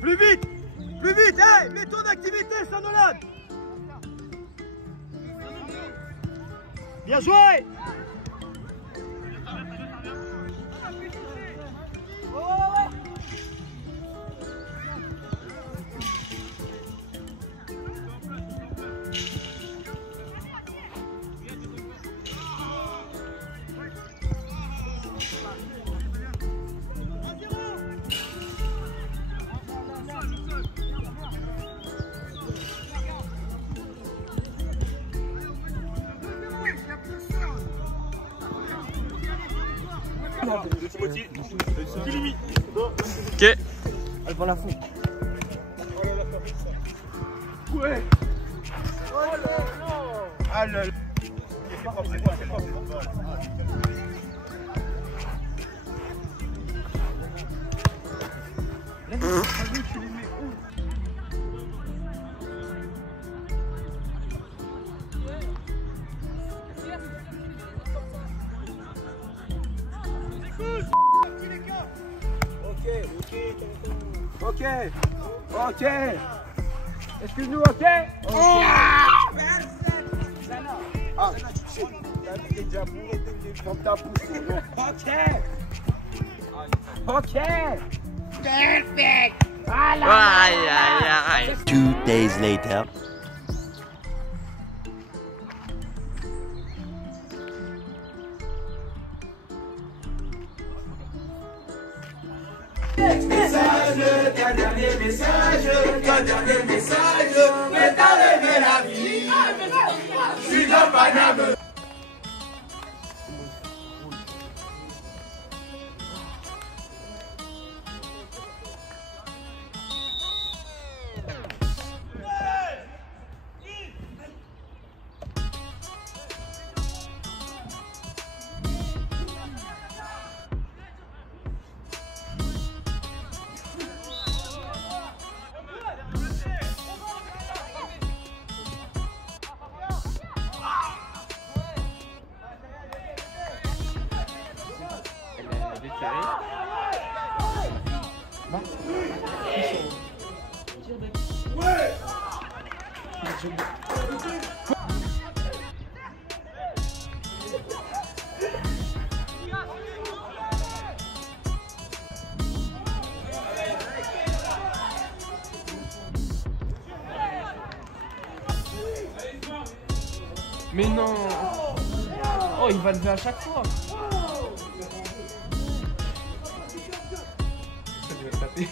Plus vite! Plus vite! Hey, mets-toi en activité, Sanolan! Bien joué! Ok. Elle va la fond. Ouais. Oh là là. Ah là là. Tu les mets où? Ok. Excuse-nous, ok? Ah, t'es déjà bourré, ferme ta bouche. Ok. Perfect. Aïe, aïe, aïe. 2 days later. Dernier message, mais t'as rêvé la vie. Je suis dans Paname. Mais non. Oh, il va lever à chaque fois. Ça devait taper.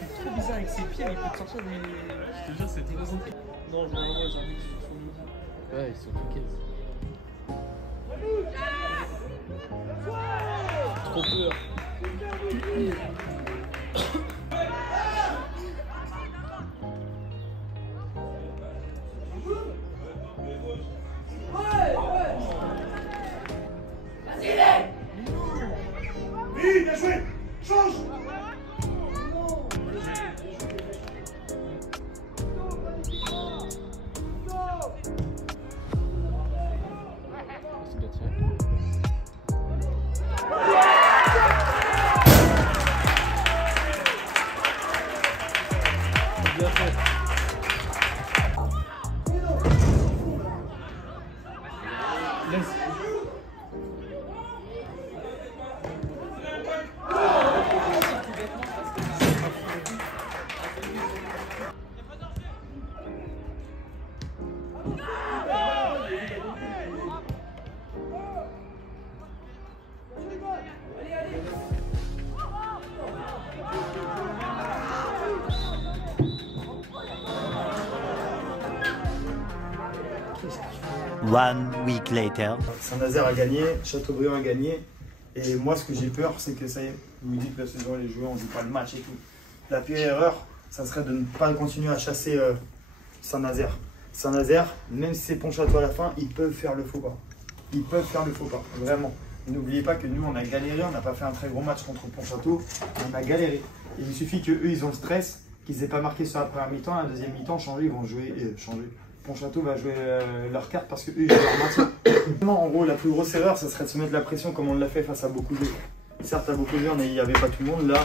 C'est trop bizarre avec ses pieds, il peut te sortir des... Je te jure, c'est déconcentré. Non, vraiment, j'arrive sur son niveau. Ouais, ils sont piqués. Trop peur. Oui, bien joué. Change. 1 week later. Saint-Nazaire a gagné, Châteaubriand a gagné. Et moi, ce que j'ai peur, c'est que ça y est, vous me dites que la saison est jouée, on ne joue pas le match et tout. La pire erreur, ça serait de ne pas continuer à chasser Saint-Nazaire. Saint-Nazaire, même si c'est Pontchâteau à la fin, ils peuvent faire le faux pas. Ils peuvent faire le faux pas, vraiment. N'oubliez pas que nous, on a galéré, on n'a pas fait un très gros match contre Pontchâteau, on a galéré. Il suffit qu'eux, ils ont le stress, qu'ils n'aient pas marqué sur la première mi-temps, la deuxième mi-temps, changer, ils vont jouer, Pontchâteau va jouer leur carte parce qu'eux, ils jouent leur maintien. En gros, la plus grosse erreur, ça serait de se mettre la pression comme on l'a fait face à Beaucouzé. Certes, à Beaucouzé, il n'y avait pas tout le monde. Là,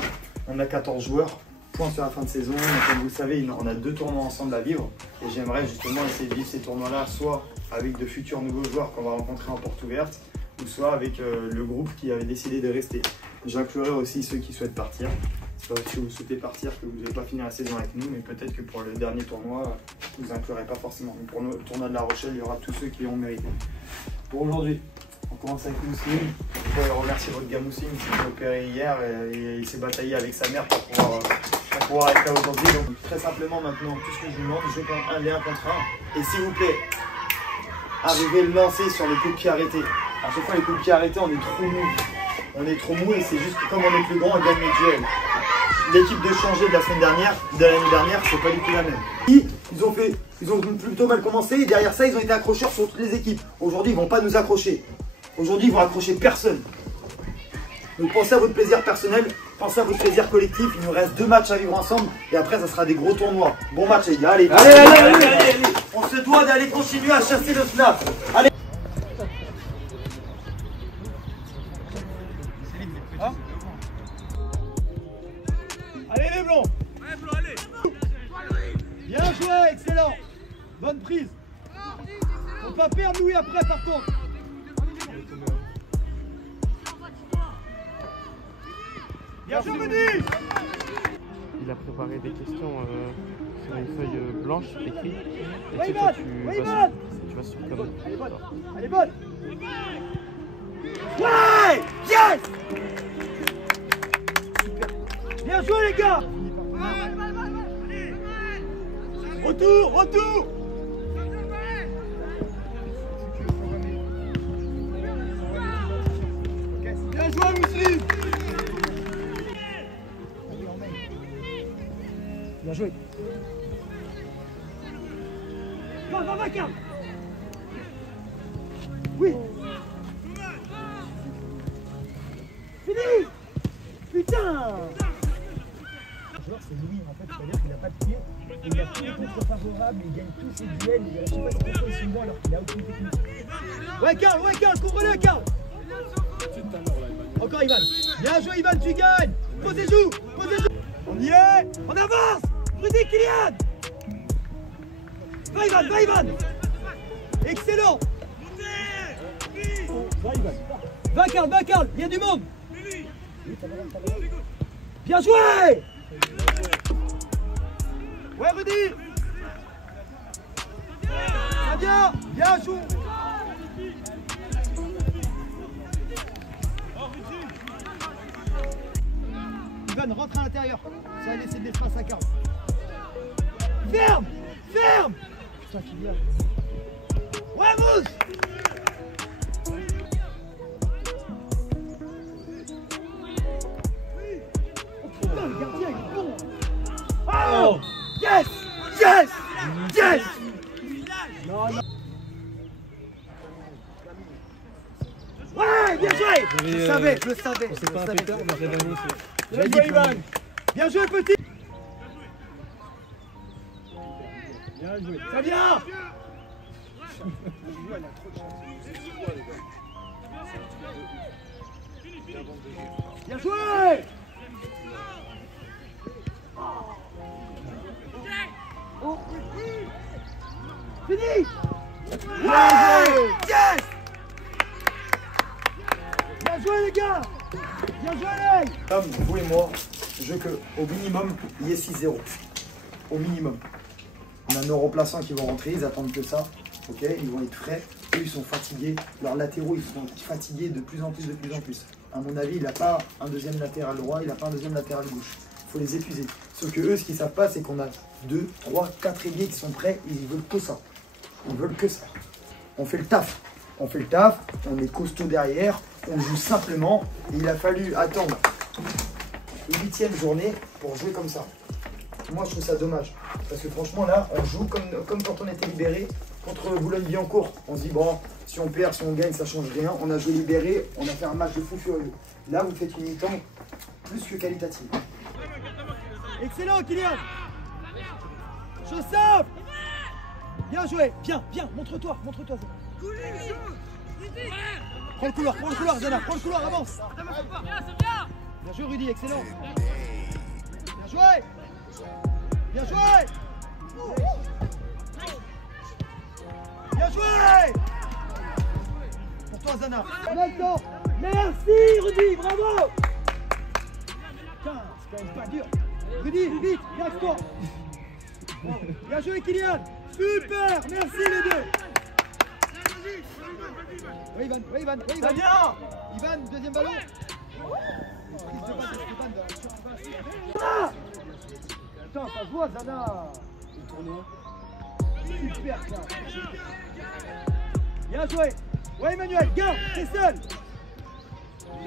on a 14 joueurs, point sur la fin de saison. Et comme vous le savez, on a 2 tournois ensemble à vivre. Et j'aimerais justement essayer de vivre ces tournois-là, soit avec de futurs nouveaux joueurs qu'on va rencontrer en porte ouverte, ou soit avec le groupe qui avait décidé de rester. J'inclurai aussi ceux qui souhaitent partir. C'est pas si vous souhaitez partir que vous n'avez pas fini la saison avec nous, mais peut-être que pour le dernier tournoi, vous inclurez pas forcément. Mais pour le tournoi de La Rochelle, il y aura tous ceux qui ont mérité. Pour aujourd'hui, on commence avec Mousseline. Je voudrais remercier votre gars Mousseline qui s'est opéré hier et il s'est bataillé avec sa mère pour pouvoir être là aujourd'hui. Donc très simplement maintenant, tout ce que je vous demande, je compte un lien contre un. Et s'il vous plaît, arrivez à le lancer sur les coups de pied arrêtés. À chaque fois les coups de pied arrêtés, on est trop mou. On est trop mou et c'est juste que comme on est plus grand, on gagne les duels. L'équipe de changer de la semaine dernière, de l'année dernière, c'est pas du tout la même. Ils ont plutôt mal commencé et derrière ça, ils ont été accrocheurs sur toutes les équipes. Aujourd'hui, ils vont pas nous accrocher. Aujourd'hui, ils vont accrocher personne. Donc pensez à votre plaisir personnel, pensez à votre plaisir collectif. Il nous reste 2 matchs à vivre ensemble et après, ça sera des gros tournois. Bon match les gars, allez. On se doit d'aller continuer à chasser le FNAF. Allez. Allez les blonds! Ouais, blond, allez! Bien joué, excellent! Bonne prise! Faut pas perdre Louis après par contre! Bien joué, Rudy! Il a préparé des questions sur une feuille blanche écrite. Et Ouais, tu vas sur comme. Elle est bonne! Elle est bonne! Ouais! Yes! Bien joué les gars! Retour, retour! Bien joué Mousseline! Bien joué! Va, Carl! Oui! Fini! Putain! C'est Louis en fait, c'est-à-dire qu'il n'a pas de pied, il a tous les contres favorables, il gagne tous ses duels, je sais pas si c'est possible souvent alors qu'il a aucune technique. Ouais Carl, couvre-le Carl! Encore Ivan! Bien joué Ivan, tu gagnes! Posez-vous! On y est! On avance! Rudy, Kylian! Va Ivan! Excellent! Va Carl, il y a du monde! Bien joué! Ouais Rudy! Bien joué! Ivan, rentre à l'intérieur. Ça va laisser de l'espace à Carl. Ferme! Putain, Kylian. Ouais, Mousse! Putain, le gardien, il est bon! Oh! Yes! Non. Ouais, bien joué! Je le savais. On s'est pas fait peur, on aurait gagné. Bien joué, Ivan! Bien joué, petit! Bien joué! Très bien! Bien joué! Oh. Fini! Ouais! Yes! Bien joué les gars! Bien joué les! Comme vous et moi, je veux qu'au minimum, il y ait 6-0. Au minimum. On a nos remplaçants qui vont rentrer, ils attendent que ça. Ok, ils vont être frais. Eux, ils sont fatigués. Leurs latéraux, ils sont fatigués de plus en plus. À mon avis, il n'a pas un deuxième latéral droit, il n'a pas un deuxième latéral gauche. Il faut les épuiser. Sauf que eux, ce qu'ils ne savent pas, c'est qu'on a 2, 3, 4 ailiers qui sont prêts et ils veulent que ça. Ils veulent que ça. on fait le taf. On fait le taf, on est costaud derrière, on joue simplement. Et il a fallu attendre la 8e journée pour jouer comme ça. Moi, je trouve ça dommage. Parce que franchement, là, on joue comme quand on était libéré contre Boulogne-Billancourt. On se dit, bon, si on perd, si on gagne, ça change rien. On a joué libéré, on a fait un match de fou furieux. Là, vous faites une mi-temps plus que qualitative. Excellent, Kylian. Chaussaf. Bien joué. Bien, montre-toi. Prends le couloir, Zana. Prends le couloir, avance. Bien joué, Rudy, excellent. Bien joué. Bien joué. Pour toi, Zana. Maintenant. Merci, Rudy, bravo. Putain, c'est quand même pas dur. Rudy, vite, lâche-toi. Bien joué, Kylian. Super, merci les deux. Oui, Ivan. Ivan, deuxième ballon. Ah, putain, ça se voit, Zana. Le tournoi. Super, ça. Bien joué. Ouais, Emmanuel, garde, t'es seul.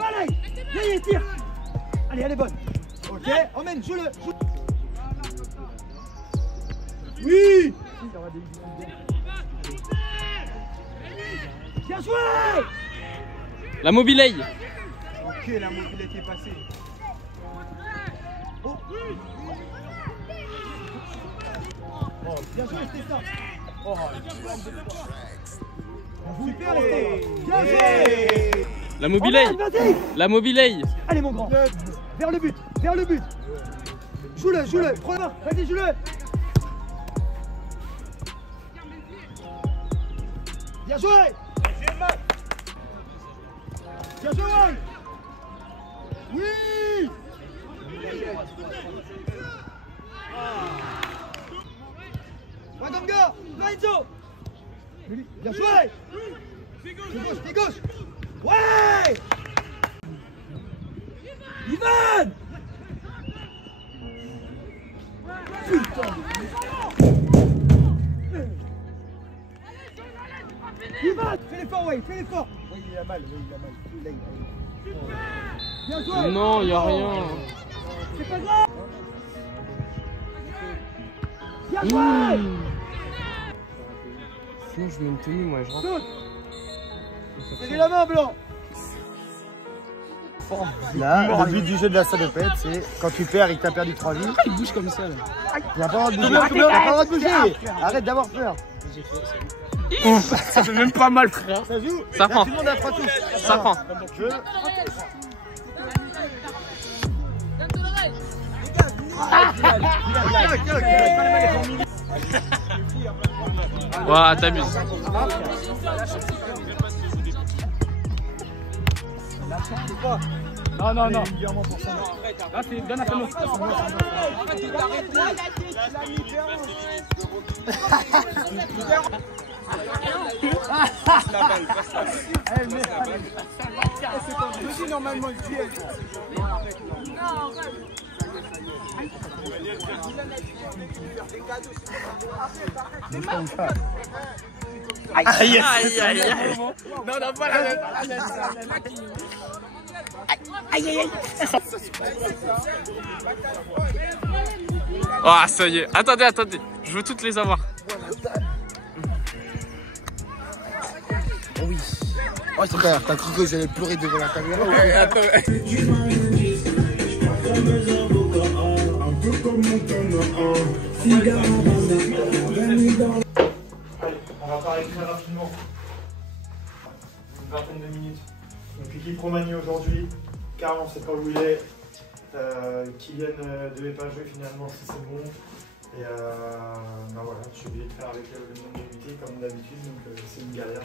Allez, viens, tire. Allez, elle est bonne. Ok, emmène, joue-le. Oui. Bien joué. La mobileye. Ok, la mobilette est passée. Oh. Oh, bien joué, c'était ça. Oh, super, bien joué. La mobileye. Vas-y. La mobileye. Allez, mon grand. Vers le but. Joue-le. Prends-le. Vas-y, joue-le. Bien joué. Bien joué. Oui. Waganga, Lorenzo. Bien joué. Pied gauche. Ouais. Ivan. Putain. Ivan, fais l'effort. Oui, il a mal. Bien joué. Non, il n'y a rien. C'est pas grave. Bien joué. Sinon, je mets une tenue, moi, je rentre. Saute. Serrez la main, Blanc. Là, le but du jeu de la salopette, c'est quand tu perds et que tu as perdu 3 vies. Il bouge comme ça, là. Tu n'as pas le droit de bouger. Arrête d'avoir peur. Ça fait même pas mal, frère. Ça joue. Ça prend. Tout le monde a 3 touches. Ça prend. Ouah, t'abuses. Non. Là, c'est Donatello. C'est normalement le pied. Aïe, aïe, aïe. Non, pas la même. Aïe. Ah, ça y est. Attendez. Je veux toutes les avoir. Oui. Oh, c'est clair, t'as cru que j'allais pleurer devant la caméra. Allez, on va parler très rapidement. Une vingtaine de minutes. Donc équipe Romagny aujourd'hui. Karl, on ne sait pas où il est. Kylian ne devait pas jouer finalement, si c'est bon. Et ben voilà, je suis obligé de faire avec le nombre d'invités comme d'habitude, donc c'est une galère.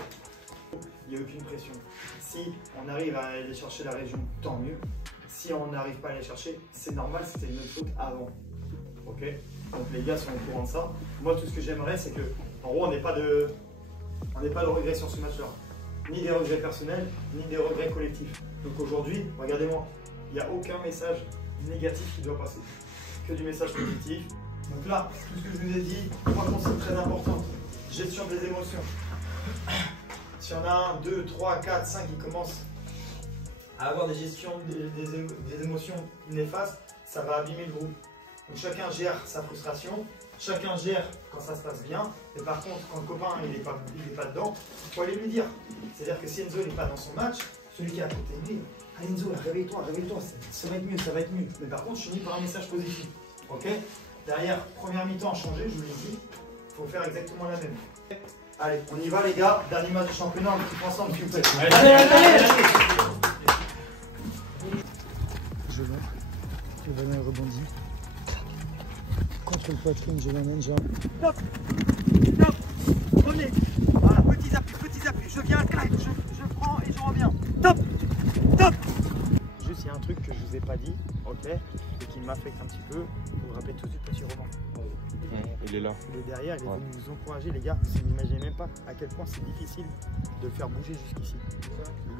Il n'y a aucune pression. Si on arrive à aller chercher la région, tant mieux. Si on n'arrive pas à aller chercher, c'est normal, c'était une autre faute avant. Ok? Donc les gars sont au courant de ça. Moi, tout ce que j'aimerais, c'est que, en gros, on n'ait pas de regrets sur ce match-là. Ni des regrets personnels, ni des regrets collectifs. Donc aujourd'hui, regardez-moi, il n'y a aucun message négatif qui doit passer. Que du message positif. Donc là, tout ce que je vous ai dit, 3 consignes très importantes. Gestion des émotions. si on a 1, 2, 3, 4, 5 qui commencent à avoir des gestions des émotions néfastes, ça va abîmer le groupe. Donc chacun gère sa frustration, chacun gère quand ça se passe bien, et par contre quand le copain il n'est pas dedans, il faut aller lui dire. C'est-à-dire que si Enzo n'est pas dans son match, celui qui est à côté de lui, allez Enzo, réveille-toi, ça va être mieux, ça va être mieux. Mais par contre je finis par un message positif. Ok? Derrière, première mi-temps changé, je vous l'ai dit, il faut faire exactement la même. Allez, on y va les gars, dernier match du championnat, on le kiffe ensemble, s'il vous plaît. Allez. Je l'ai. Le ballon rebondit. Contre le poitrine, je l'emmène, genre. Stop. Stop. Revenez. Voilà, petits appuis. Je viens, je prends et je reviens. Stop. Stop. Juste, il y a un truc que je vous ai pas dit, ok, et qui m'affecte un petit peu. Vous vous rappelez tout de suite petit Romain. Il est là. Il est derrière, il est venu vous encourager, les gars. Vous n'imaginez même pas à quel point c'est difficile de le faire bouger jusqu'ici.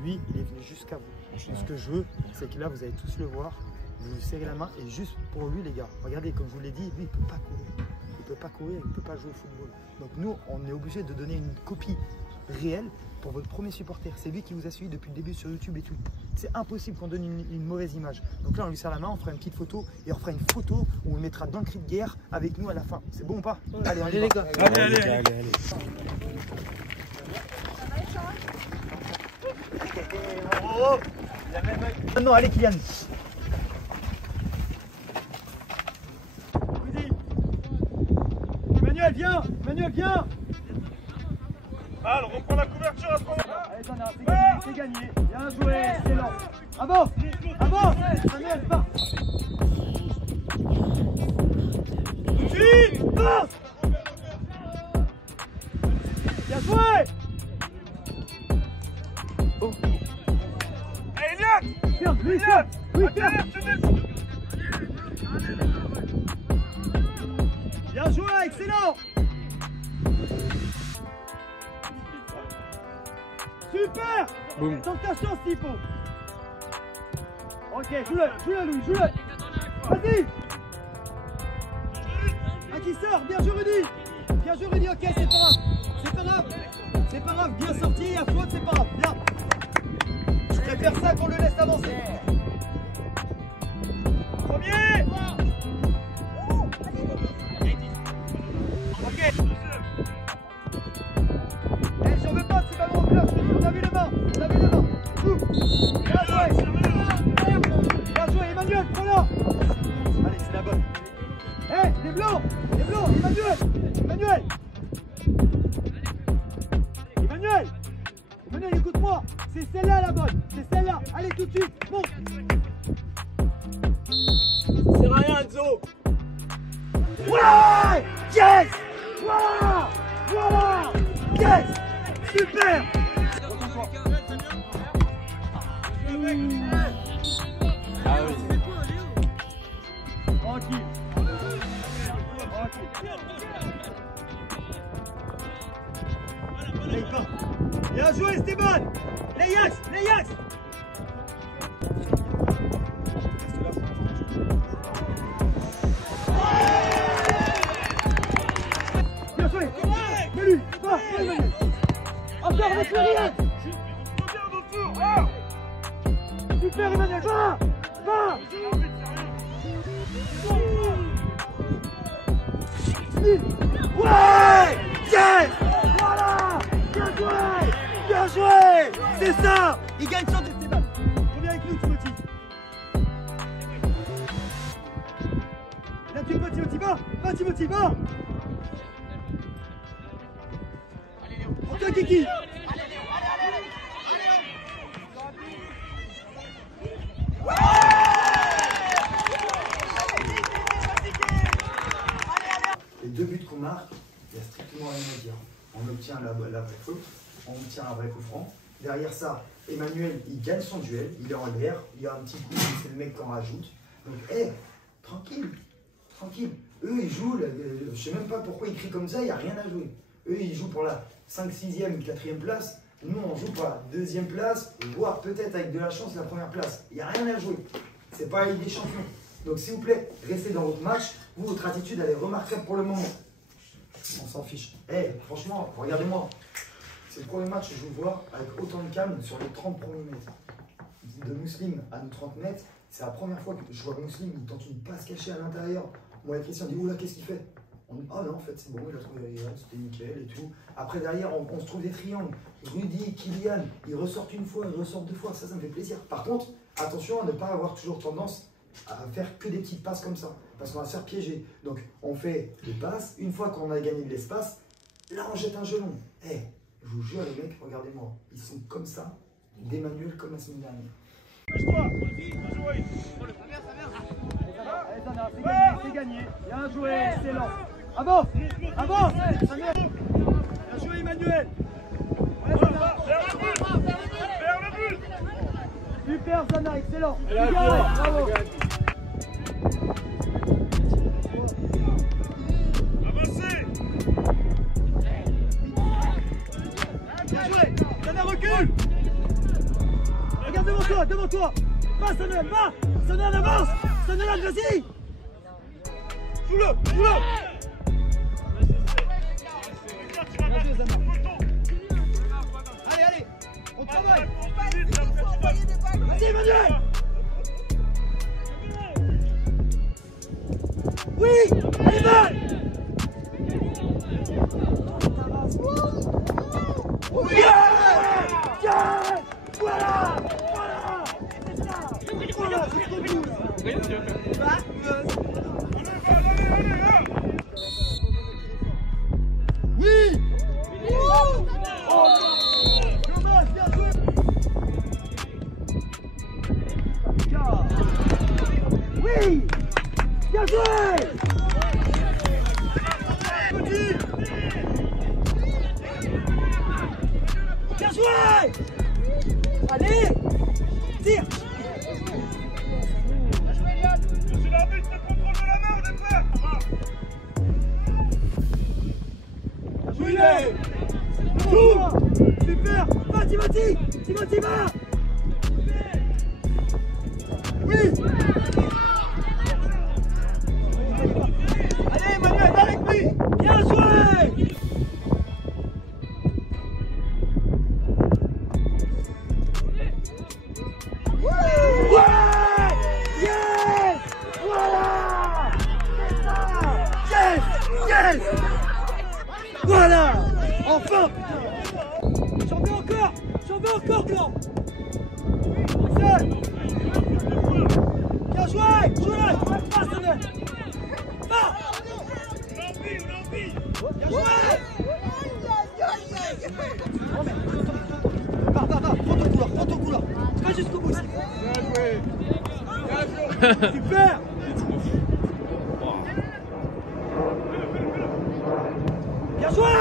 Lui, il est venu jusqu'à vous. Ce que je veux, c'est que là, vous allez tous le voir. Vous lui serrez la main et juste pour lui, les gars, regardez, comme je vous l'ai dit, lui, il ne peut pas courir. Il ne peut pas courir, il ne peut pas jouer au football. Donc nous, on est obligé de donner une copie réelle pour votre premier supporter. C'est lui qui vous a suivi depuis le début sur YouTube et tout. C'est impossible qu'on donne une mauvaise image. Donc là, on lui serre la main, on fera une petite photo et on fera une photo où on le mettra dans le cri de guerre avec nous à la fin. C'est bon ou pas? Allez, on y va. Les gars. Allez. Non, allez Kylian. Emmanuel, viens. Mal, on reprend la couverture à ce moment-là. Allez, Zana, c'est gagné. Bien joué, excellent. Avance. Emmanuel, pas. Vite, Passe. Bien joué. Oh. Hey, Eliane. Tiens, lui, Bien joué, excellent. Super. Boum. Tente ta chance s'il faut. Ok, joue-le Louis, joue-le. Vas-y. Ah, qui sort. Bien joué Rudy, ok, c'est pas grave, bien sorti, à faute, c'est pas grave, bien. Je préfère ça qu'on le laisse avancer. Premier. Ok. Eh, j'en veux pas de ces ballons en fleurs, on a vu les mains. Bien joué, Emmanuel, prends-la. Allez, c'est la bonne. Eh, les blancs, Emmanuel, écoute-moi, c'est celle-là la bonne, c'est celle-là. Allez, tout de suite, monte. C'est rien, Enzo. Ouais, yes, voilà, yes, super. Ah oui. Tranquille. Allez, pas. Bien joué, Esteban. Les Yax. Bien joué. Mets-lui. Va, Emmanuel. Encore, ne fais rien. Super, Emmanuel. Va. Ouais. Yes. Voilà. Bien joué. C'est ça. Il gagne sur Esteban. Reviens avec nous, Timothy. Là, Timothy, va, Timothy, va. On t'a Kiki. Les deux buts qu'on marque, il n'y a strictement rien à dire. On obtient la vraie faute, on obtient un vrai coup franc. Derrière ça, Emmanuel, il gagne son duel, il est en l'air, il y a un petit coup, c'est le mec qui en rajoute. Donc, tranquille. Eux, ils jouent, je sais même pas pourquoi ils crient comme ça, il n'y a rien à jouer. Eux, ils jouent pour la 5, 6e, 4e place. Nous, on joue pour la 2e place, voire peut-être avec de la chance la 1re place. Il n'y a rien à jouer. C'est pas la Ligue des Champions. Donc, s'il vous plaît, restez dans votre match. Vous, votre attitude, elle est remarquable pour le moment. On s'en fiche. Franchement, regardez-moi. c'est le premier match que je vous vois avec autant de calme sur les 30 premiers mètres. De Mousseline à nos 30 mètres, c'est la première fois que je vois Mousseline, il tente une passe cachée à l'intérieur. Moi, la Christian dit, oula, qu'est-ce qu'il fait? On dit, ah non, en fait, c'est bon, il a trouvé la c'était nickel et tout. Après, derrière, on se trouve des triangles. Rudy, Kylian, ils ressortent une fois, ils ressortent deux fois. Ça me fait plaisir. Par contre, attention à ne pas avoir toujours tendance à faire que des petites passes comme ça. Parce qu'on va se faire piéger. Donc, on fait des passes. Une fois qu'on a gagné de l'espace, là, on jette un gelon. Eh, je vous jure, les mecs, regardez-moi. Ils sont comme ça, d'Emmanuel comme la semaine dernière. Allez, c'est gagné. Bien joué, excellent. Avance, avance. Bien joué, Emmanuel. Super, Zana, excellent. Bravo. Avancez. Bien joué. Zana, recule. Regarde devant toi. Va, Samuel, va. Samuel, avance. Samuel, vas-y. Joue-le. Bien joué, Zana. Allez, on travaille. Vas-y, Emmanuel. Oui, allez, balle. Voilà. Oui. Dommage, bien joué. Oui. Bien joué. Bien joué. Allez. Tire. Monsieur l'arbitre, le contrôle de la main, on est prêt. Jouez-le. Super. Va, Timothy, va. Oui. Allez, Emmanuel, avec lui. Bien joué. Voilà. Enfin. J'en veux encore, Clan. Seul. Bien joué. Passe, Samuel. Va. Bien joué. Va. Prends ton couloir. Va jusqu'au bout. Bien joué. Super. Bien joué.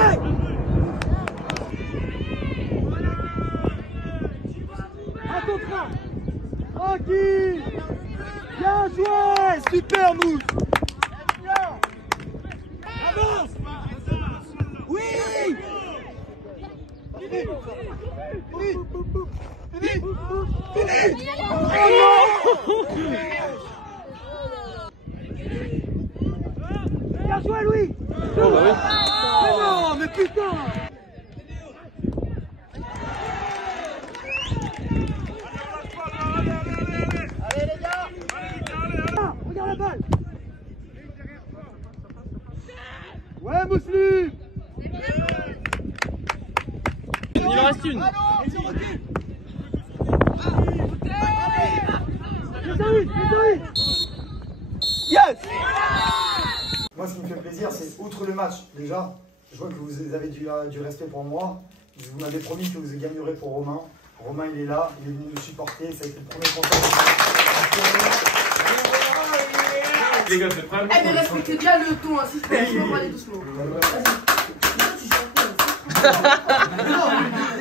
Un contre un. Tranquille. Bien joué. Super mousse. Avance. Oui. Fini. Bien joué, Louis. Mais non, mais putain. Allez les gars. Regarde la balle. Ouais, Mousseline. Il en reste une. Yes. Moi, ce qui me fait plaisir, c'est outre le match, déjà, je vois que vous avez du respect pour moi. Vous m'avez promis que vous gagnerez pour Romain. Romain, il est là, il est venu nous supporter. Ça a été le premier contact. Les gars, c'est prêt? Eh, mais respectez bien le ton, hein, s'il te plaît. Je vais en parler doucement. Vas-y.